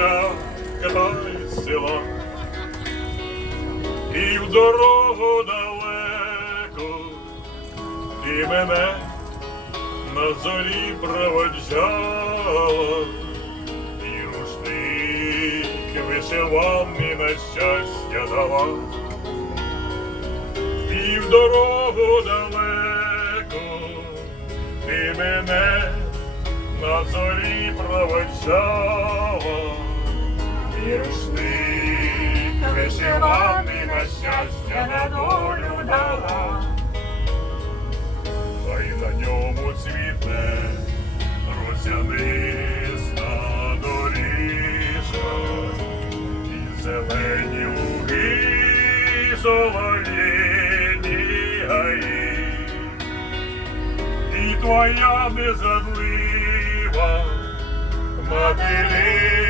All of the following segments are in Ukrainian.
я села, і в дорогу далеко ти мене на зорі проводжала, і рушник вишиваний на щастя дала, і в дорогу далеко ти мене на зорі проводжала, і рушник вишиваний на щастя на долю дала. Хай на ньому цвіте росяниста доріжка, і зелені луги, солов'їні гаї, і твоя незадлива материнська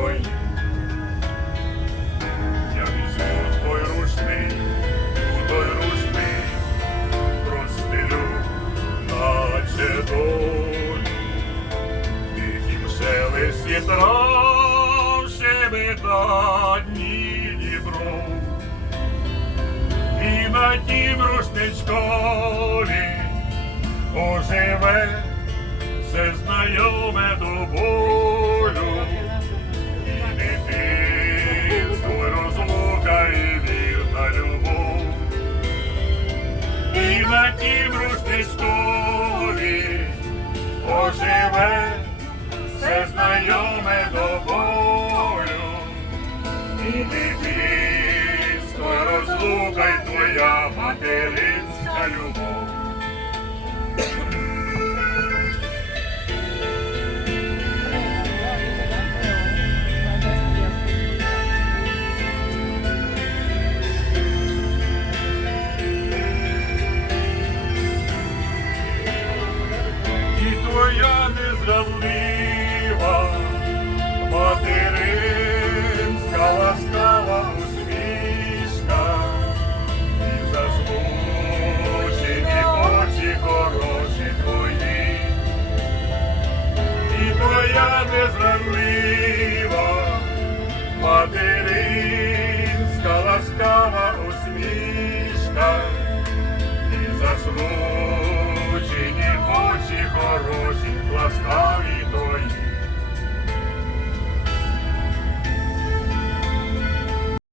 Трав, шебетанні дібро. І на тім рушничкові оживе все знайоме до болю. І дитинство, розлука, і вірна любов. І на тім рушничкові оживе все знайоме до болю, і дитинство розлукай твоя материнська любов. Твоя незравнива материнська ласкава усмішка, і заслужені очі хороші твої, і твоя незранна.